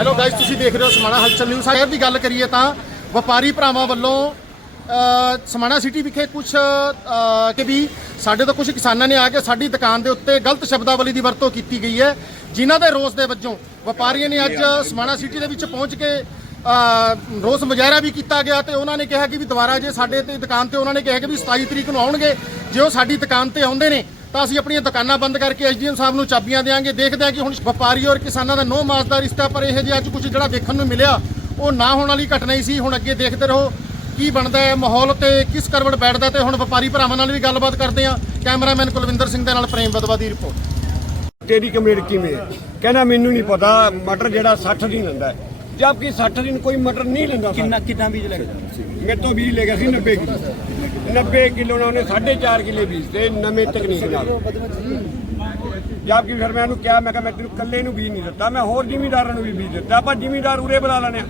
Hello guys ਤੁਸੀਂ ਦੇਖ ਰਹੇ ਹੋ ਸਮਾਣਾ ਹਲਚਲ ਨਿਊਜ਼ ਸ਼ਹਿਰ ਦੀ ਗੱਲ ਕਰੀਏ ਤਾਂ ਵਪਾਰੀ ਭਰਾਵਾਂ ਵੱਲੋਂ ਸਮਾਣਾ ਸਿਟੀ ਵਿਖੇ ਕੁਝ ਕਿ ਵੀ ਸਾਡੇ ਤੋਂ ਕੁਝ ਕਿਸਾਨਾਂ ਨੇ ਆ ਕੇ ਸਾਡੀ ਦੁਕਾਨ ਦੇ ਉੱਤੇ ਗਲਤ ਸ਼ਬਦਾਵਲੀ ਦੀ ਵਰਤੋਂ ਕੀਤੀ ਗਈ ਹੈ, ਜਿਨ੍ਹਾਂ ਦੇ ਰੋਸ ਦੇ ਵਜੋਂ ਵਪਾਰੀਆਂ ਨੇ ਅੱਜ ਸਮਾਣਾ ਸਿਟੀ ਦੇ ਵਿੱਚ ਪਹੁੰਚ ਕੇ ਰੋਸ ਮੁਜ਼ਾਹਰਾ ਵੀ ਕੀਤਾ ਗਿਆ ਤੇ ਉਹਨਾਂ ਨੇ ਕਿਹਾ ਕਿ ਵੀ ਦੁਬਾਰਾ ਜੇ ਸਾਡੇ ਤੇ ਦੁਕਾਨ ਤੇ ਉਹਨਾਂ ਨੇ ਕਿਹਾ ਕਿ ਵੀ 27 ਤਰੀਕ ਨੂੰ ਆਉਣਗੇ, ਜੇ ਉਹ ਸਾਡੀ ਦੁਕਾਨ ਤੇ ਆਉਂਦੇ ਨੇ ਤਾਂ ਅਸੀਂ ਆਪਣੀਆਂ ਦੁਕਾਨਾਂ ਬੰਦ ਕਰਕੇ ਐਸਡੀਐਮ ਸਾਹਿਬ ਨੂੰ ਚਾਬੀਆਂ ਦੇਵਾਂਗੇ ਦੇਖਦੇ ਹਾਂ ਕਿ ਹੁਣ ਵਪਾਰੀ ਔਰ ਕਿਸਾਨਾਂ ਦਾ ਨੋ ਮਾਸ ਦਾ ਰਿਸ਼ਤਾ, ਪਰ ਇਹ ਜੇ ਅੱਜ ਕੁਝ ਜਿਹੜਾ ਦੇਖਣ ਨੂੰ ਮਿਲਿਆ, ਉਹ ਨਾ ਹੋਣ ਵਾਲੀ ਘਟਨਾ ਹੀ ਸੀ। ਹੁਣ ਅੱਗੇ ਦੇਖਦੇ ਰਹੋ ਕੀ ਬਣਦਾ ਹੈ ਮਾਹੌਲ ਤੇ ਕਿਸ ਕਰਵਟ ਬੈਠਦਾ ਤੇ ਹੁਣ ਵਪਾਰੀ ਭਰਾਵਾਂ ਨਾਲ ਵੀ ਗੱਲਬਾਤ ਕਰਦੇ ਹਾਂ। ਕੈਮਰਾਮੈਨ ਕੁਲਵਿੰਦਰ ਸਿੰਘ ਦੇ ਨਾਲ ਪ੍ਰੇਮ ਬਦਵਾ ਦੀ ਰਿਪੋਰਟ। ਤੇਰੀ ਕੰਪਲੀਟ ਕਿਵੇਂ ਕਹਿੰਦਾ, ਮੈਨੂੰ ਨਹੀਂ ਪਤਾ, ਮਟਰ ਜਿਹੜਾ 60 ਦਿਨ ਹੁੰਦਾ ਜਦਕਿ 60 ਦਿਨ ਕੋਈ ਮਟਰ ਨਹੀਂ ਲੈਂਦਾ ਕਿੰਨਾ ਕਿੰਨਾ ਬੀਜ ਲੈ ਮੇਰੇ ਤੋਂ ਬੀਜ ਲੈ ਗਿਆ ਸੀ 90 ਕਿਲੋ। 90 ਕਿਲੋ ਨਾਲ ਉਹਨੇ 4.5 ਕਿਲੇ ਬੀਜ ਤੇ ਨਵੇਂ ਤਕਨੀਕ ਨਾਲ। ਜਦਕਿ ਫਿਰ ਮੈਂ ਉਹਨੂੰ ਕਿਹਾ ਮੈਂ ਕਿਹਾ ਮੈਂ ਤੈਨੂੰ ਇਕੱਲੇ ਨੂੰ ਬੀਜ ਨਹੀਂ ਦਿੱਤਾ ਮੈਂ ਹੋਰ ਜ਼ਿਮੀਂਦਾਰਾਂ ਨੂੰ ਵੀ ਬੀਜ ਦਿੱਤਾ ਆਪਾਂ ਜ਼ਿਮੀਂਦਾਰ ਉਰੇ ਬੁਲਾ ਲੈਣੇ ਆ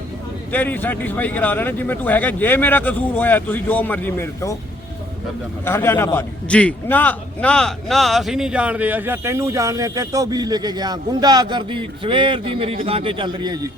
ਤੇਰੀ ਸੈਟੀਸਫਾਈ ਕਰਾ ਲੈਣੇ ਜਿਵੇਂ ਤੂੰ ਹੈਗਾ ਜੇ ਮੇਰਾ ਕਸੂਰ ਹੋਇਆ ਤੁਸੀਂ ਜੋ ਮਰਜ਼ੀ ਮੇਰੇ ਤੋਂ। ਹਰਜਾਨਾ ਪਾ ਦਿਓ ਜੀ। ਨਾ ਨਾ ਨਾ ਅਸੀਂ ਨਹੀਂ ਜਾਣਦੇ ਅਸੀਂ ਤਾਂ ਤੈਨੂੰ ਜਾਣਦੇ ਤੇ ਤੋਂ ਵੀ ਲੈ ਕੇ ਗਿਆ। ਗੁੰਡਾਗਰਦੀ ਸਵੇਰ ਦੀ ਮੇਰੀ ਦੁਕਾਨ ਤੇ ਚੱਲ ਰਹੀ ਹੈ ਜੀ।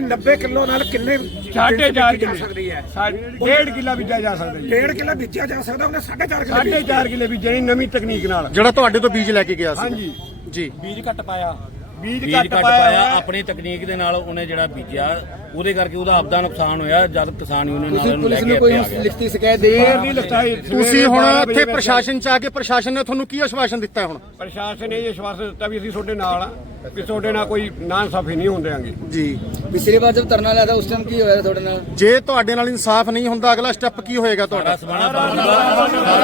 ਨਹੀਂ 90 ਕਿਲੋ ਨਾਲ ਕਿੰਨੇ ਸਾਢੇ ਚਾਰ ਜਾ ਕਿੱਲੇ। ਸਕਦੀ ਹੈ? ਸਾ- ਡੇਢ ਕਿੱਲਾ ਬੀਜਿਆ ਜਾ ਸਕਦਾ ਜੀ। ਡੇਢ ਕਿਲੋ ਵੇਚਿਆ ਜਾ ਸਕਦਾ ਉਹਨੇ 4.5 ਕਿਲੋ ਸਾਢੇ ਚਾਰ ਕਿੱਲੇ ਬੀਜਣੀ ਨਵੀਂ ਤਕਨੀਕ ਨਾਲ। ਜਿਹੜਾ ਤੁਹਾਡੇ ਤੋਂ ਬੀਜ ਲੈ ਕੇ ਗਿਆ ਸੀ। ਹਾਂਜੀ। ਜੀ। ਬੀਜ ਘੱਟ ਪਾਇਆ। ਬੀਜ ਘੱਟ ਪਾਇਆ। ਆਪਣੀ ਤਕਨੀਕ ਦੇ ਨਾਲ ਉਹਨੇ ਜਿਹੜਾ ਬੀਜਿਆ ਉਹਦੇ ਕਰਕੇ ਉਹਦਾ ਆਪਦਾ ਨੁਕਸਾਨ ਹੋਇਆ ਜਦ ਕਿਸਾਨ ਯੂਨੀਅਨ ਨਾਲ ਉਹਨੂੰ ਲੈ ਕੇ ਇੱਥੇ ਆ ਗਿਆ ਲਿਖਤੀ ਸ਼ਿਕਾਇਤ ਦੇ ਤੁਸੀਂ ਹੁਣ ਇੱਥੇ ਪ੍ਰਸ਼ਾਸਨ ਚ ਆ ਕੇ ਪ੍ਰਸ਼ਾਸਨ ਨੇ ਤੁਹਾਨੂੰ ਕੀ ਆਸ਼ਵਾਸਨ ਦਿੱਤਾ ਹੈ ਹੁਣ? ਪ੍ਰਸ਼ਾਸਨ ਨੇ ਇਹ ਵਿਸ਼ਵਾਸ ਦਿੱਤਾ ਵੀ ਅਸੀਂ ਤੁਹਾਡੇ ਨਾਲ ਆ ਵੀ ਤੁਹਾਡੇ ਨਾਲ ਕੋਈ ਨਾ ਇਨਸਾਫੀ ਨਹੀਂ ਹੁੰਦੇਾਂਗੇ ਜੀ। ਪਿਛਲੀ ਵਾਰ ਜਦ ਧਰਨਾ ਲਾਇਆ ਉਸ ਟਾਈਮ ਕੀ ਹੋਇਆ ਤੁਹਾਡੇ ਨਾਲ? ਜੇ ਤੁਹਾਡੇ ਨਾਲ ਇਨਸਾਫ ਨਹੀਂ ਹੁੰਦਾ ਅਗਲਾ ਸਟੈਪ ਕੀ ਹੋਏਗਾ ਤੁਹਾਡਾ? ਸਾਰਾ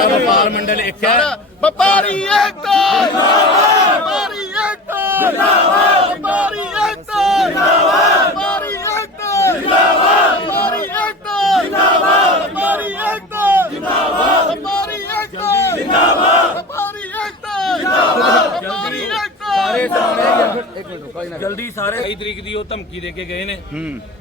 ਵਪਾਰ ਮੰਡਲ ਇੱਕ ਹੈ। ਵਪਾਰੀ ਏਕਤਾ ਵਪਾਰੀ ਏਕਤਾ ਜਿੰਦਾਬਾਦ ਵਪਾਰੀ ਏਕਤਾ ਜਿੰਦਾਬਾਦ ਵਪਾਰੀ ਏਕਤਾ ਜਿੰਦਾਬਾਦ ਵਪਾਰੀ ਏਕਤਾ ਜਿੰਦਾਬਾਦ ਵਪਾਰੀ ਏਕਤਾ ਜਿੰਦਾਬਾਦ ਵਪਾਰੀ ਏਕਤਾ ਜਿੰਦਾਬਾਦ ਵਪਾਰੀ ਏਕਤਾ ਜਿੰਦਾਬਾਦ ਵਪਾਰੀ ਏਕਤਾ ਸਾਰੇ ਜਲਦੀ ਸਾਰੇ 22 ਤਰੀਕ ਦੀ ਉਹ ਧਮਕੀ ਦੇ ਕੇ ਗਏ ਨੇ।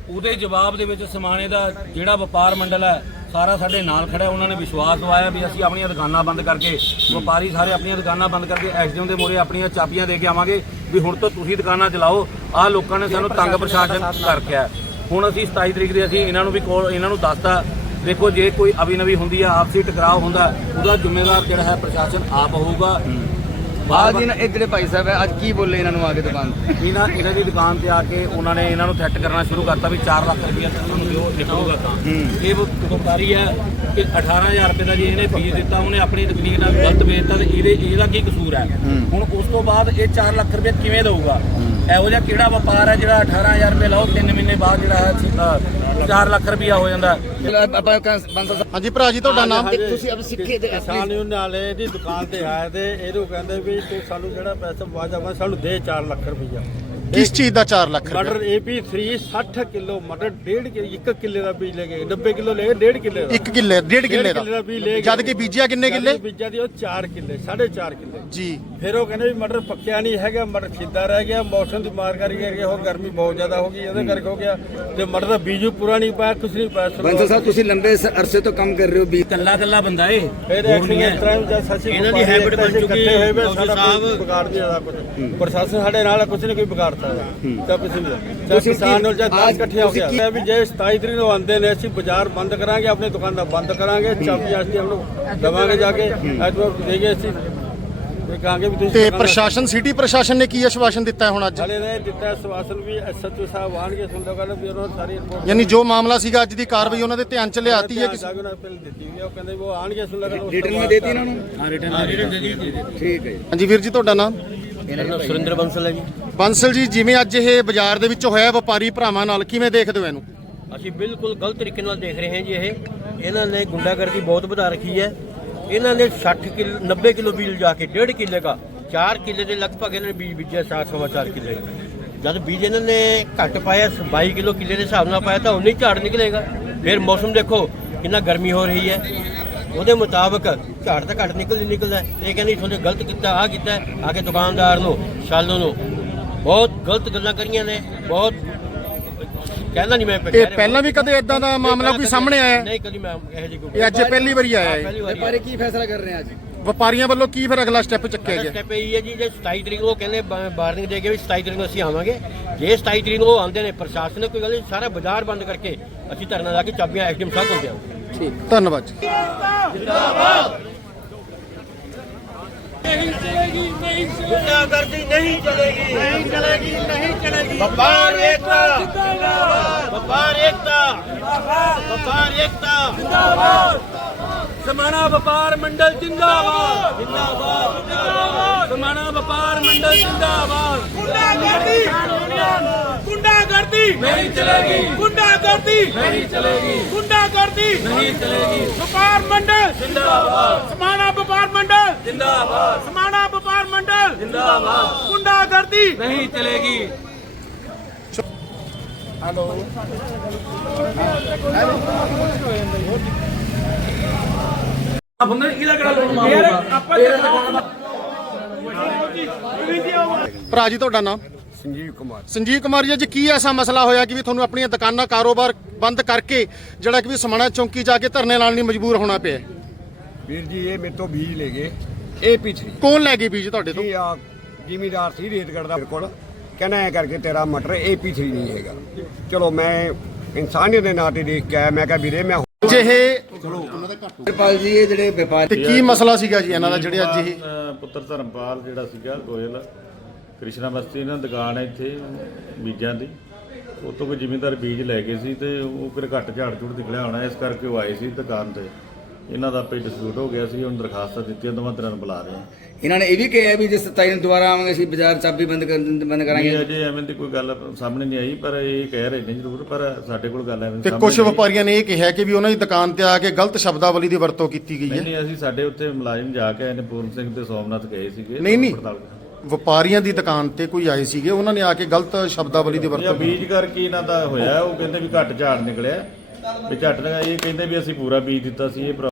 ਉਹਦੇ ਜਵਾਬ ਦੇ ਵਿੱਚ ਸਮਾਣੇ ਦਾ ਜਿਹੜਾ ਵਪਾਰ ਮੰਡਲ ਹੈ ਸਾਰਾ ਸਾਡੇ ਨਾਲ ਖੜਾ। ਉਹਨਾਂ ਨੇ ਵਿਸ਼ਵਾਸ ਦਵਾਇਆ ਵੀ ਅਸੀਂ ਆਪਣੀਆਂ ਦੁਕਾਨਾਂ ਬੰਦ ਕਰਕੇ ਵਪਾਰੀ ਸਾਰੇ ਆਪਣੀਆਂ ਦੁਕਾਨਾਂ ਬੰਦ ਕਰਕੇ ਐਸਡੀਐਮ ਦੇ ਮੋਰੇ ਆਪਣੀਆਂ ਚਾਬੀਆਂ ਦੇ ਕੇ ਆਵਾਂਗੇ ਵੀ ਹੁਣ ਤੋਂ ਤੁਸੀਂ ਦੁਕਾਨਾਂ ਚਲਾਓ। ਆਹ ਲੋਕਾਂ ਨੇ ਸਾਨੂੰ ਤੰਗ ਪ੍ਰਸ਼ਾਸਨ ਕਰ ਰੱਖਿਆ ਹੁਣ ਅਸੀਂ 27 ਤਰੀਕ ਦੇ ਅਸੀਂ ਇਹਨਾਂ ਨੂੰ ਵੀ ਕੋਲ ਇਹਨਾਂ ਨੂੰ ਦੱਸਤਾ ਦੇਖੋ ਜੇ ਕੋਈ ਅਵੀ ਨਵੀ ਹੁੰਦੀ ਆ ਆਪਸੀ ਟਕਰਾਅ ਹੁੰਦਾ ਉਹਦਾ ਜ਼ਿੰਮੇਵਾਰ ਜਿਹੜਾ ਹੈ ਪ੍ਰਸ਼ਾਸਨ ਆਪ ਹੋਊਗਾ। ਬਾਅਦ ਇਹਨਾਂ ਇਹ ਜਿਹੜੇ ਭਾਈ ਸਾਹਿਬ ਹੈ ਅੱਜ ਕੀ ਬੋਲੇ ਇਹਨਾਂ ਨੂੰ ਆ ਕੇ ਦੁਕਾਨ ਤੇ? ਇਹਨਾਂ ਇਹਨਾਂ ਦੀ ਦੁਕਾਨ ਤੇ ਆ ਕੇ ਉਹਨਾਂ ਨੇ ਇਹਨਾਂ ਨੂੰ ਥ੍ਰੈਟ ਕਰਨਾ ਸ਼ੁਰੂ ਕਰਤਾ ਵੀ 4 ਲੱਖ ਰੁਪਏ ਤੁਹਾਨੂੰ ਦਿਓ ਨਿਕਲੂਗਾ ਤਾਂ ਇਹ ਵਪਾਰੀ ਹੈ ਕਿ 18000 ਰੁਪਏ ਦਾ ਜੀ ਇਹਨੇ ਬੀਜ ਦਿੱਤਾ ਉਹਨੇ ਆਪਣੀ ਤਕਨੀਕ ਨਾਲ ਗਲਤ ਵੇਚਤਾ ਤੇ ਇਹਦੇ ਇਹਦਾ ਕੀ ਕਸੂਰ ਹੈ? ਹੁਣ ਉਸ ਤੋਂ ਬਾਅਦ ਇਹ 4 ਲੱਖ ਰੁਪਏ ਕਿਵੇਂ ਦਊਗਾ? ਇਹੋ ਜਿਹਾ ਕਿਹੜਾ ਵਪਾਰ ਹੈ ਜਿਹੜਾ 18000 ਰੁਪਏ ਲਾਓ 3 ਮਹੀਨੇ ਬਾਅਦ ਜਿਹੜਾ ਹੈ 4 ਲੱਖ ਰੁਪਇਆ ਹੋ ਜਾਂਦਾ। ਆਪਾਂ ਬੰਸਲ ਹਾਂਜੀ ਭਰਾ ਜੀ ਤੁਹਾਡਾ ਨਾਮ? ਤੁਸੀਂ ਅਬ ਸਿੱਖੇ ਦੇ ਕਿਸਾਨ ਯੂਨੀਅਨ ਵਾਲੇ ਦੀ ਦੁਕਾਨ ਤੇ ਆਏ ਤੇ ਇਹਨੂੰ ਕਹਿੰਦੇ ਵੀ ਤੂੰ ਸਾਨੂੰ ਜਿਹੜਾ ਪੈਸਾ ਵਾਜਾ ਵਾ ਸਾਨੂੰ ਦੇ 4 ਲੱਖ ਰੁਪਈਆ। ਕਿਸ ਚੀਜ਼ ਦਾ 4 ਲੱਖ ਮਟਰ ਰੁਪਏ AP3 60 ਕਿਲੋ ਮਟਰ 1.5 ਕਿ 1 ਕਿੱਲੇ ਦਾ ਬੀਜ ਲੈ ਗਏ 90 ਕਿਲੋ ਲੈ ਗਏ 1.5 ਕਿੱਲੇ ਦਾ। 1 ਕਿੱਲੇ 1.5 ਕਿੱਲੇ ਕਿੱਲੇ ਦਾ। ਦਾ ਬੀਜ ਲੈ ਗਏ ਜਦ ਕਿ ਬੀਜਿਆ ਕਿੰਨੇ ਕਿੱਲੇ? ਬੀਜਾ ਦੀ ਉਹ 4 ਕਿੱਲੇ 4.5 ਕਿੱਲੇ। ਜੀ। ਫਿਰ ਉਹ ਕਹਿੰਦੇ ਵੀ ਮਟਰ ਪੱਕਿਆ ਨਹੀਂ ਹੈਗਾ ਮਟਰ ਸਿੱਧਾ ਰਹਿ ਗਿਆ ਮੌਸਮ ਦੀ ਮਾਰ ਕਰਕੇ ਉਹ ਗਰਮੀ ਬਹੁਤ ਜ਼ਿਆਦਾ ਹੋ ਗਈ ਉਹਦੇ ਕਰਕੇ ਹੋ ਗਿਆ। ਤੇ ਮਟਰ ਦਾ ਬੀਜ ਵੀ ਪੂਰਾ ਨਹੀਂ ਪਾਇਆ ਕੁਝ ਨਹੀਂ ਪਾਇਆ ਬੰਸਲ ਸਾਹਿਬ ਤੁਸੀਂ ਲੰਬੇ ਅਰਸੇ ਤੋਂ ਕੰਮ ਕਰ ਰਹੇ ਹੋ ਵੀ ਕੱਲਾ ਕੱਲਾ ਬੰਦਾ ਏ ਫਿਰ ਹੈ। ਟਾਈਮ ਜਦ ਸੱਚੀ ਇਹਨਾਂ ਦੀ habit ਬਣ ਚੁੱਕੀ ਸਾਡਾ ਸਾਹਿਬ। ਕੋਈ ਵਿਗਾੜ ਨਹੀਂ ਆਦਾ ਕੁਝ ਪ੍ਰਸ਼ਾਸਨ ਸਾਡੇ ਨਾਲ ਕੁਝ ਨਹੀਂ ਕੋਈ ਵਿਗਾੜ ਸਕਦਾ ਤਾਂ ਕੁਝ ਨਹੀਂ ਜਦ ਕਿਸਾਨ ਨਾਲ ਜਦ ਅੱਜ ਇਕੱਠੇ ਹੋ ਗਿਆ। ਵੀ ਜੇ 27 ਤਰੀਕ ਨੂੰ ਆਉਂਦੇ ਨੇ ਅਸੀਂ ਬਾਜ਼ਾਰ ਬੰਦ ਕਰਾਂਗੇ ਆਪਣੀ ਦੁਕਾਨ ਦਾ ਬੰਦ ਕਰਾਂਗੇ ਚਾਬੀ ਅਸੀਂ ਹਮ ਨੂੰ ਦਵਾਂਗੇ ਜਾ ਕੇ। ਐਤਵਾਰ ਦੇਗੇ ਅਸੀਂ। ਤੇ ਕਹਾਂਗੇ ਵੀ ਤੁਸੀਂ ਤੇ ਪ੍ਰਸ਼ਾਸਨ ਸਿਟੀ ਪ੍ਰਸ਼ਾਸਨ ਨੇ ਕੀ ਆਸ਼ਵਾਸਨ ਦਿੱਤਾ ਹੈ ਹੁਣ ਅੱਜ? ਹਲੇ ਨੇ ਦਿੱਤਾ ਸਵਾਸਨ ਵੀ ਐਸਐਚਓ ਸਾਹਿਬ ਆਣਗੇ ਸੁਣਦਾ ਗੱਲ ਵੀ ਉਹਨਾਂ ਨੂੰ ਸਾਰੀ ਰਿਪੋਰਟ ਯਾਨੀ ਜੋ ਮਾਮਲਾ ਸੀਗਾ ਅੱਜ ਦੀ ਕਾਰਵਾਈ ਉਹਨਾਂ ਦੇ ਧਿਆਨ ਚ ਲਿਆਤੀ ਹੈ ਕਿ ਜਾ ਕੇ ਉਹਨਾਂ ਪਹਿਲ ਦਿੱਤੀ ਹੋਈ ਆ ਉਹ ਕਹਿੰਦੇ ਵੀ ਉਹ ਆਣਗੇ ਸੁਣਦਾ ਗੱਲ ਰਿਟਰਨ ਵੀ ਦੇਤੀ ਇਹਨਾਂ ਨੂੰ? ਹਾਂ ਰਿਟਰਨ ਠੀਕ ਹੈ ਜੀ। ਹਾਂਜੀ ਵੀਰ ਜੀ ਤੁਹਾਡਾ ਨਾਮ? ਸੁਰਿੰਦਰ ਬੰਸਲ ਹੈ ਜੀ। ਬੰਸਲ ਜੀ ਜਿਵੇਂ ਅੱਜ ਇਹ ਬਾਜ਼ਾਰ ਦੇ ਵਿੱਚ ਹੋਇਆ ਵਪਾਰੀ ਭਰਾਵਾਂ ਨਾਲ ਕਿਵੇਂ ਦੇਖਦੇ ਹੋ ਇਹਨੂੰ? ਅਸੀਂ ਬਿਲਕੁਲ ਗਲਤ ਤਰੀਕੇ ਨਾਲ ਦੇਖ ਰਹੇ ਹਾਂ ਜੀ ਇਹ। ਇਹਨਾਂ ਨੇ ਗੁੰਡਾਗਰਦੀ ਬਹੁਤ ਵਧਾ ਰੱਖੀ ਹੈ। ਇਹਨਾਂ ਨੇ 60 ਕਿਲੋ 90 ਕਿਲੋ ਬੀਜ ਜਾ ਕੇ 1.5 ਕਿੱਲੇ ਦਾ 4 ਕਿੱਲੇ ਦੇ ਲਗਭਗ ਇਹਨਾਂ ਨੇ ਬੀਜ ਬੀਜਿਆ 7.5 ਕਿੱਲੇ। ਜਦ ਬੀਜ ਇਹਨਾਂ ਨੇ ਘੱਟ ਪਾਇਆ 22 ਕਿਲੋ ਕਿੱਲੇ ਦੇ ਹਿਸਾਬ ਨਾਲ ਪਾਇਆ ਤਾਂ ਉਨੀ ਝਾੜ ਨਿਕਲੇਗਾ। ਫਿਰ ਮੌਸਮ ਦੇਖੋ ਕਿੰਨਾ ਗਰਮੀ ਹੋ ਰਹੀ ਹੈ। ਉਹਦੇ ਮੁਤਾਬਕ ਝਾੜ ਤਾਂ ਘੱਟ ਨਿਕਲ ਨਿਕਲਦਾ। ਇਹ ਕਹਿੰਦੀ ਤੁਹਾਨੇ ਗਲਤ ਕੀਤਾ ਆ ਕੀਤਾ। ਆ ਕੇ ਦੁਕਾਨਦਾਰ ਨੂੰ ਸ਼ਾਲੂ ਨੂੰ ਬਹੁਤ ਗਲਤ ਗੱਲਾਂ ਕਰੀਆਂ ਨੇ ਬਹੁਤ ਕਹਿੰਦਾ ਨਹੀਂ ਮੈਂ ਇਹ। ਪਹਿਲਾਂ ਵੀ ਕਦੇ ਇਦਾਂ ਦਾ ਮਾਮਲਾ ਕੋਈ ਸਾਹਮਣੇ ਆਇਆ? ਨਹੀਂ ਕਦੀ ਮੈਂ ਇਹੋ ਜਿਹੀ ਕੋਈ ਇਹ ਅੱਜ ਪਹਿਲੀ ਵਾਰੀ ਆਇਆ ਹੈ ਵਪਾਰੀ ਕੀ ਫੈਸਲਾ ਕਰ ਰਹੇ ਆ ਅੱਜ ਵਪਾਰੀਆਂ ਵੱਲੋਂ ਕੀ ਫਿਰ ਅਗਲਾ ਸਟੈਪ ਚੱਕਿਆ ਗਿਆ ਸਟੈਪ ਇਹ ਹੈ ਜੀ ਜੇ 27 ਤਰੀਕ ਨੂੰ ਉਹ ਕਹਿੰਦੇ ਵਾਰਨਿੰਗ ਦੇ ਕੇ ਵੀ 27 ਤਰੀਕ ਨੂੰ ਅਸੀਂ ਆਵਾਂਗੇ ਜੇ 27 ਤਰੀਕ ਨੂੰ ਉਹ ਆਉਂਦੇ ਨੇ ਪ੍ਰਸ਼ਾਸਨ ਨੇ ਕੋਈ ਗੱਲ ਨਹੀਂ ਸਾਰਾ ਬਾਜ਼ਾਰ ਬੰਦ ਕਰਕੇ ਅਸੀਂ ਧਰਨਾ ਲਾ ਕੇ ਚਾਬੀਆਂ ਐਸਡੀਐਮ ਸਾਹਿਬ ਕੋਲ ਦਿਆਂਗੇ ਧੰਨਵਾਦ ਜੀ ਗੁੰਡਾਗਰਦੀ ਨਹੀਂ ਚਲੇਗੀ ਨਹੀਂ ਚਲੇਗੀ ਨਹੀਂ ਚਲੇਗੀ ਵਪਾਰ ਏਕਤਾ ਜਿੰਦਾਬਾਦ ਵਪਾਰ ਏਕਤਾ ਜਿੰਦਾਬਾਦ ਵਪਾਰ ਏਕਤਾ ਜਿੰਦਾਬਾਦ ਸਮਾਣਾ ਵਪਾਰ ਮੰਡਲ ਜਿੰਦਾਬਾਦ ਜਿੰਦਾਬਾਦ ਜਿੰਦਾਬਾਦ ਸਮਾਣਾ ਵਪਾਰ ਮੰਡਲ ਜਿੰਦਾਬਾਦ ਗੁੰਡਾਗਰਦੀ ਗੁੰਡਾਗਰਦੀ ਨਹੀਂ ਚਲੇਗੀ ਗੁੰਡਾਗਰਦੀ ਨਹੀਂ ਚਲੇਗੀ ਗੁੰਡਾਗਰਦੀ ਨਹੀਂ ਚਲੇਗੀ ਵਪਾਰ ਮੰਡਲ ਜਿੰਦਾਬਾਦ ਸਮਾਣਾ ਵਪਾਰ ਮੰਡਲ ਜਿੰਦਾਬਾਦ ਸਮਾਣਾ ਵਪਾਰ ਮੰਡਲ ਜਿੰਦਾਬਾਦ ਗੁੰਡਾਗਰਦੀ ਨਹੀਂ ਚਲੇਗੀ ਹੈਲੋ ਬੰਦੇ ਇਹਦਾ ਕਿਹੜਾ ਲੋਨ ਮਾਰੂਗਾ ਭਰਾ ਜੀ ਤੁਹਾਡਾ ਨਾਮ ਸੰਜੀਵ ਕੁਮਾਰ। ਸੰਜੀਵ ਕੁਮਾਰ ਜੀ ਅੱਜ ਕੀ ਐਸਾ ਮਸਲਾ ਹੋਇਆ ਕਿ ਵੀ ਤੁਹਾਨੂੰ ਆਪਣੀਆਂ ਦੁਕਾਨਾਂ ਕਾਰੋਬਾਰ ਬੰਦ ਕਰਕੇ ਜਿਹੜਾ ਕਿ ਵੀ ਸਮਾਣਾ ਚੌਂਕੀ ਜਾ ਕੇ ਧਰਨੇ ਲਾਉਣ ਲਈ ਮਜਬੂਰ ਹੋਣਾ ਪਿਆ? ਵੀਰ ਜੀ ਇਹ ਮੇਰੇ ਤੋਂ ਬੀਜ ਲੈ ਗਏ। ਇਹ ਪਿਛਲੀ ਕੌਣ ਲੈ ਗਏ ਬੀਜ ਤੁਹਾਡੇ ਤੋਂ? ਇਹ ਆ ਜ਼ਿਮੀਦਾਰ ਸੀ ਰੇਤਗੜ ਦਾ ਮੇਰੇ ਕੋਲ। ਕਹਿੰਦਾ ਐ ਕਰਕੇ ਤੇਰਾ ਮਟਰ ਏਪੀ 3 ਨਹੀਂ ਹੈਗਾ। ਚਲੋ ਮੈਂ ਇਨਸਾਨੀਅਤ ਦੇ ਨਾਂ ਤੇ ਦੇਖ ਕੇ ਆਇਆ। ਮੈਂ ਕਿਹਾ ਵੀਰੇ ਮੈਂ ਜੇ ਇਹ ਕਿਰਪਾਲ ਜੀ ਇਹ ਜਿਹੜੇ ਵਪਾਰੀ ਤੇ ਕੀ ਮਸਲਾ ਸੀਗਾ ਜੀ ਇਹਨਾਂ ਦਾ ਜਿਹੜੇ ਅੱਜ ਇਹ ਪੁੱਤਰ ਧਰਮਪਾਲ ਜਿਹੜਾ ਸੀਗਾ ਗੋਇਲ। ਕ੍ਰਿਸ਼ਨਾ ਬਸਤੀ ਇਹਨਾਂ ਦੀ ਦੁਕਾਨ ਹੈ ਇੱਥੇ ਬੀਜਾਂ ਦੀ ਉਹ ਤੋਂ ਕੋਈ ਜ਼ਿਮੀਂਦਾਰ ਬੀਜ ਲੈ ਗਏ ਸੀ ਤੇ ਉਹ ਫਿਰ ਘੱਟ ਝਾੜ ਝੂੜ ਨਿਕਲਿਆ ਹੋਣਾ ਇਸ ਕਰਕੇ ਉਹ ਆਏ ਸੀ ਦੁਕਾਨ ਤੇ ਇਹਨਾਂ ਦਾ ਆਪੇ ਡਿਸਪਿਊਟ ਹੋ ਗਿਆ ਸੀ ਹੁਣ ਦਰਖਾਸਤਾਂ ਦਿੱਤੀਆਂ ਦੋਵਾਂ ਤਰ੍ਹਾਂ ਨੂੰ ਬੁਲਾ ਰਹੇ ਹਾਂ ਇਹਨਾਂ ਨੇ ਇਹ ਵੀ ਕਿਹਾ ਵੀ ਜੇ 27 ਨੂੰ ਦੁਬਾਰਾ ਆਵਾਂਗੇ ਅਸੀਂ ਬਾਜ਼ਾਰ ਚਾਬੀ ਬੰਦ ਕਰ ਬੰਦ ਇਹ ਕਰਾਂਗੇ ਅਜੇ ਐਵੇਂ ਦੀ ਕੋਈ ਗੱਲ ਸਾਹਮਣੇ ਨਹੀਂ ਆਈ ਪਰ ਇਹ ਕਹਿ ਰਹੇ ਨੇ ਜ਼ਰੂਰ ਪਰ ਸਾਡੇ ਕੋਲ ਗੱਲ ਐਵੇਂ ਤੇ ਸਾਹਮਣੇ ਕੁਝ ਨਹੀਂ ਆਈ। ਵਪਾਰੀਆਂ ਨੇ ਇਹ ਕਿਹਾ ਕਿ ਵੀ ਉਹਨਾਂ ਦੀ ਦੁਕਾਨ ਤੇ ਆ ਕੇ ਗਲਤ ਸ਼ਬਦਾਵਲੀ ਦੀ ਵਰਤੋਂ ਕੀਤੀ ਗਈ ਨਹੀਂ ਹੈ ਨਹੀਂ ਅਸੀਂ ਸਾਡੇ ਉੱਤੇ ਮੁਲਾਜ਼ਮ ਜਾ ਕੇ ਆਏ ਨੇ ਪੂਰਨ ਸਿੰਘ ਤੇ ਸੋਮਨਾਥ ਗਏ ਸੀਗੇ ਨਹੀਂ, ਨਹੀਂ। ਪੜਤਾਲ ਕਰਨ। ਵਪਾਰੀਆਂ ਦੀ ਦੁਕਾਨ ਤੇ ਕੋਈ ਆਏ ਸੀਗੇ ਉਹਨਾਂ ਨੇ ਆ ਕੇ ਗਲਤ ਸ਼ਬਦਾਵਲੀ ਦੀ ਇਹ ਵਰਤੋਂ ਬੀਜ ਕਰਕੇ ਇਹਨਾਂ ਦਾ ਹੋਇਆ ਉਹ ਕਹਿੰਦੇ ਵੀ ਘੱਟ ਝਾੜ ਨਿਕਲਿਆ। ਵੀ ਝੱਟ ਨਿਕਲਿਆ ਇਹ ਕਹਿੰਦੇ ਵੀ ਅਸੀਂ ਪੂਰਾ ਬੀਜ ਦਿੱਤਾ ਸੀ ਇਹ